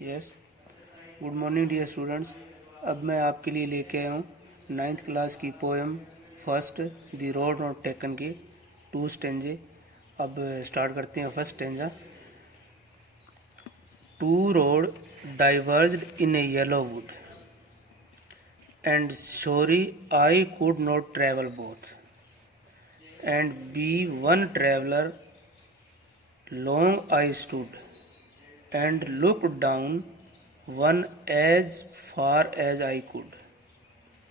Yes, good morning dear students. अब मैं आपके लिए लेके आया हूँ 9th क्लास की poem first the road not taken के 2 स्टेंजे। अब स्टार्ट करते हैं first stanza. Two roads diverged in a yellow wood and sorry I could not travel both and be one traveller long I stood and looked down one as far as I could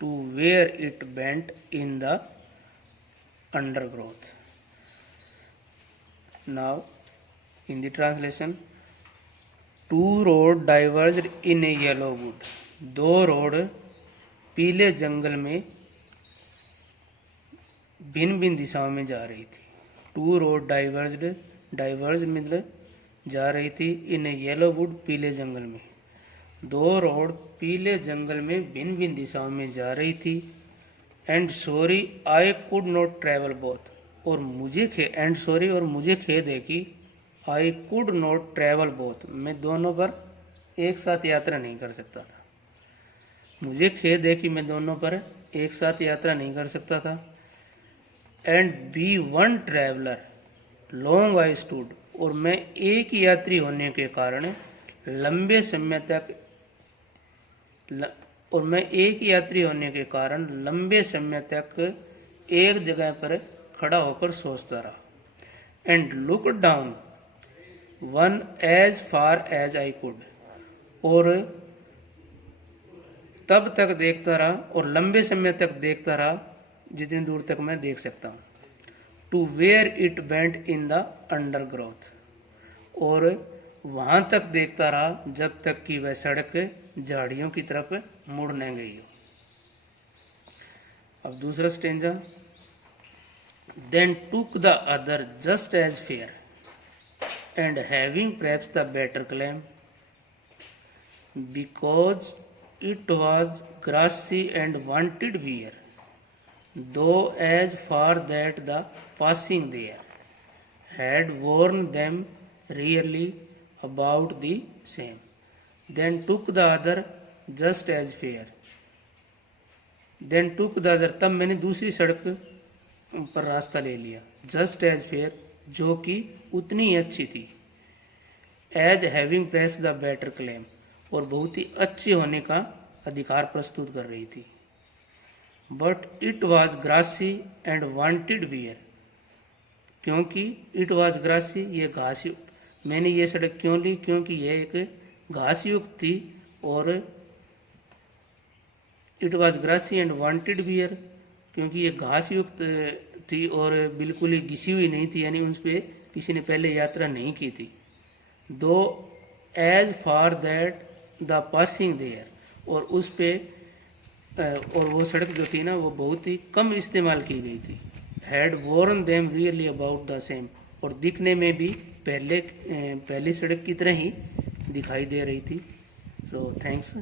to where it bent in the undergrowth. Now, in the translation, two road diverged in a yellow wood. दो road पीले जंगल में भिन्न भिन्न दिशाओं में जा रही थी। टू रोड डाइवर्ज मतलब जा रही थी इन येलो वुड पीले जंगल में। दो रोड पीले जंगल में भिन्न भिन्न दिशाओं में जा रही थी। And sorry I could not travel both और मुझे खेद है कि आई कुड नॉट ट्रैवल बोथ मैं दोनों पर एक साथ यात्रा नहीं कर सकता था। मुझे खेद है कि मैं दोनों पर एक साथ यात्रा नहीं कर सकता था। And be one traveller long I stood और मैं एक यात्री होने के कारण लंबे समय तक एक जगह पर खड़ा होकर सोचता रहा। And look down one as far as I could और तब तक देखता रहा और लंबे समय तक देखता रहा जितनी दूर तक मैं देख सकता हूँ। To where it went in the undergrowth और वहां तक देखता रहा जब तक कि वह सड़क झाड़ियों की तरफ मुड़ न गई हो। अब दूसरा stanza. Then took the other just as fair and having perhaps the better claim because it was grassy and wanted wear though as far that the passing there had worn them really about the same. Then took the other just as fair. Then took the other तब मैंने दूसरी सड़क पर रास्ता ले लिया। Just as fair जो कि उतनी ही अच्छी थी। As having perhaps the better claim और बहुत ही अच्छे होने का अधिकार प्रस्तुत कर रही थी। But it was grassy and wanted wear क्योंकि इट वॉज ग्रासी ये घास मैंने ये सड़क क्यों ली क्योंकि यह एक घास युक्त थी और it was grassy and wanted wear क्योंकि ये घास युक्त थी और बिल्कुल ही घिसी हुई नहीं थी यानी उन पर किसी ने पहले यात्रा नहीं की थी। Though as far that the passing there और उस पे और वो सड़क जो थी ना वो बहुत ही कम इस्तेमाल की गई थी। Had worn them really about the same और दिखने में भी पहली सड़क की तरह ही दिखाई दे रही थी। So thanks.